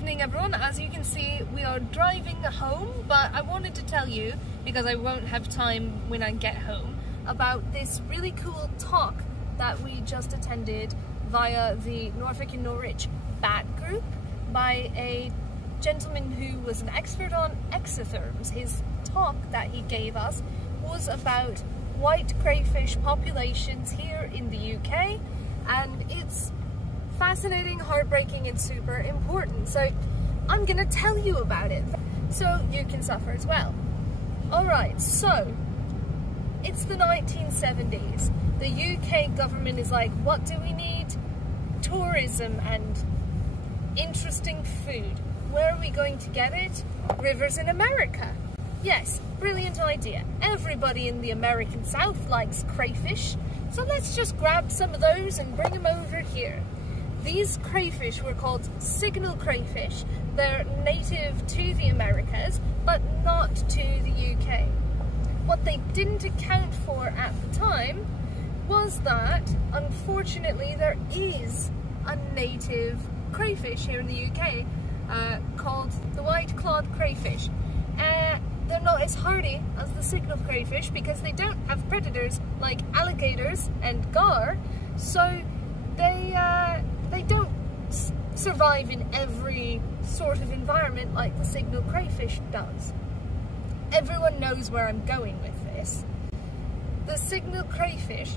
evening everyone. As you can see, we are driving home, but I wanted to tell you, because I won't have time when I get home, about this really cool talk that we just attended via the Norfolk and Norwich Bat Group by a gentleman who was an expert on exotherms. His talk that he gave us was about white crayfish populations here in the UK, and it's fascinating, heartbreaking, and super important. So I'm gonna tell you about it so you can suffer as well. Alright, so it's the 1970s. The UK government is like, what do we need? Tourism and interesting food. Where are we going to get it? Rivers in America. Yes, brilliant idea. Everybody in the American South likes crayfish, so let's just grab some of those and bring them over here. These crayfish were called signal crayfish. They're native to the Americas, but not to the UK. What they didn't account for at the time was that, unfortunately, there is a native crayfish here in the UK called the white-clawed crayfish. They're not as hardy as the signal crayfish because they don't have predators like alligators and gar, so they don't survive in every sort of environment like the signal crayfish does. Everyone knows where I'm going with this. The signal crayfish,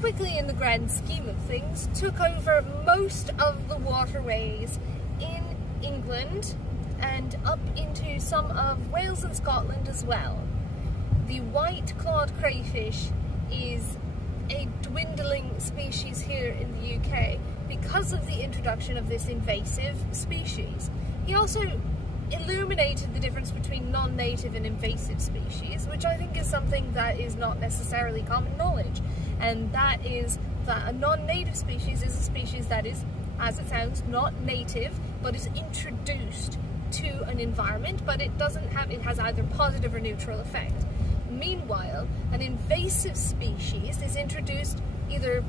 quickly in the grand scheme of things, took over most of the waterways in England and up into some of Wales and Scotland as well. The white-clawed crayfish is a dwindling species here in the UK because of the introduction of this invasive species. He also illuminated the difference between non-native and invasive species, which I think is something that is not necessarily common knowledge, and that is that a non-native species is a species that is, as it sounds, not native, but is introduced to an environment, but it has either positive or neutral effect. Meanwhile, an invasive species is introduced either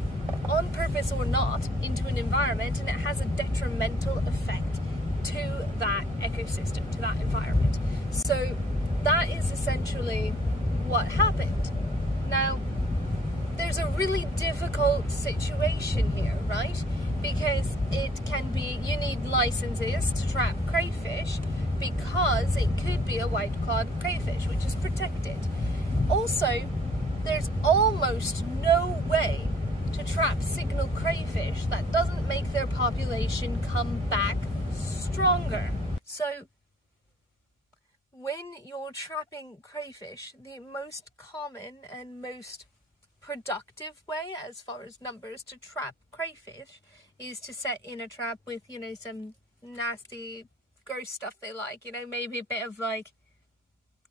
on purpose or not into an environment, and it has a detrimental effect to that ecosystem, to that environment. So that is essentially what happened. Now, there's a really difficult situation here, right? Because it can be, you need licenses to trap crayfish because it could be a white-clawed crayfish, which is protected. Also, there's almost no way to trap signal crayfish that doesn't make their population come back stronger. So, when you're trapping crayfish, the most common and most productive way, as far as numbers, to trap crayfish is to set in a trap with, you know, some nasty, gross stuff they like, you know, maybe a bit of like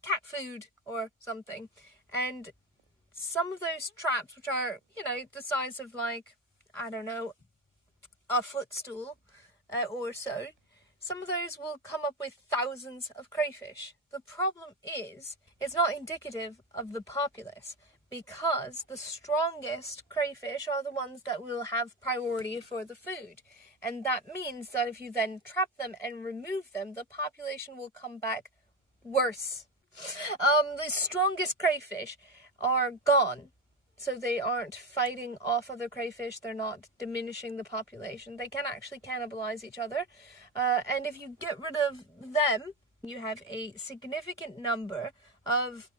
cat food or something. And some of those traps, which are, you know, the size of like, I don't know, a footstool or so, some of those will come up with thousands of crayfish. The problem is, it's not indicative of the populace, because the strongest crayfish are the ones that will have priority for the food. And that means that if you then trap them and remove them, the population will come back worse. The strongest crayfish are gone, so they aren't fighting off other crayfish, they're not diminishing the population. They can actually cannibalize each other, and if you get rid of them, you have a significant number of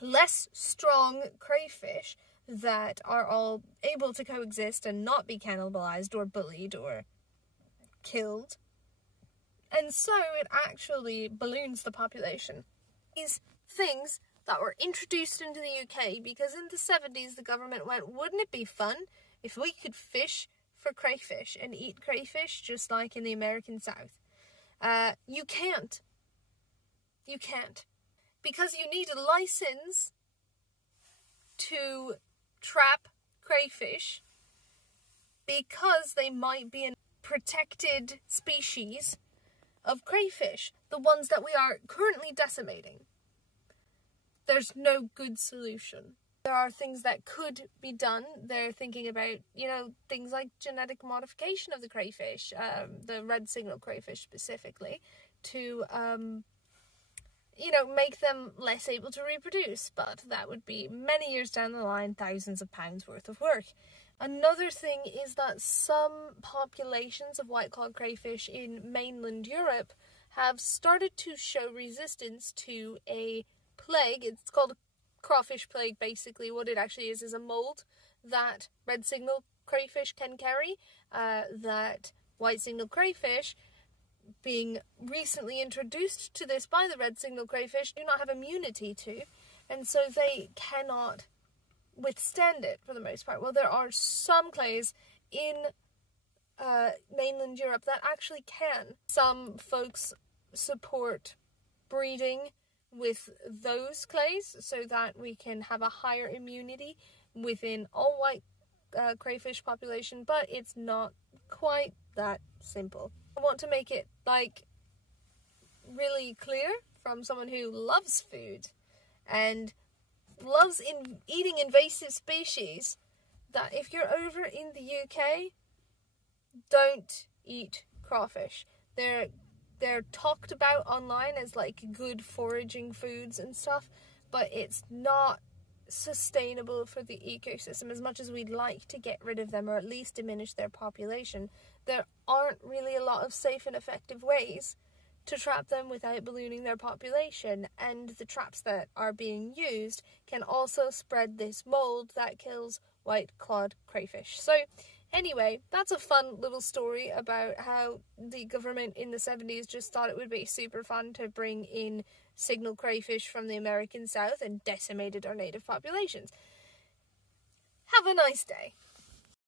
less strong crayfish that are all able to coexist and not be cannibalized or bullied or killed. And so it actually balloons the population. These things that were introduced into the UK because in the 70s the government went, wouldn't it be fun if we could fish for crayfish and eat crayfish just like in the American South? You can't. You can't. Because you need a license to trap crayfish because they might be a protected species of crayfish, the ones that we are currently decimating. There's no good solution. There are things that could be done. They're thinking about, you know, things like genetic modification of the crayfish, the red signal crayfish specifically, to, you know, make them less able to reproduce. But that would be many years down the line, thousands of pounds worth of work. Another thing is that some populations of white-clawed crayfish in mainland Europe have started to show resistance to a plague. It's called a crawfish plague. Basically what it actually is a mold that red signal crayfish can carry, that white signal crayfish, being recently introduced to this by the red signal crayfish, do not have immunity to, and so they cannot withstand it for the most part. Well, there are some clays in mainland Europe that actually can. Some folks support breeding with those clays so that we can have a higher immunity within all white crayfish population, but it's not quite that simple. I want to make it like really clear from someone who loves food and loves eating invasive species that if you're over in the UK, don't eat crawfish. They're talked about online as like good foraging foods and stuff, but it's not sustainable for the ecosystem. As much as we'd like to get rid of them or at least diminish their population, there aren't really a lot of safe and effective ways to trap them without ballooning their population, and the traps that are being used can also spread this mold that kills white-clawed crayfish. So anyway, that's a fun little story about how the government in the 70s just thought it would be super fun to bring in signal crayfish from the American South and decimated our native populations. Have a nice day.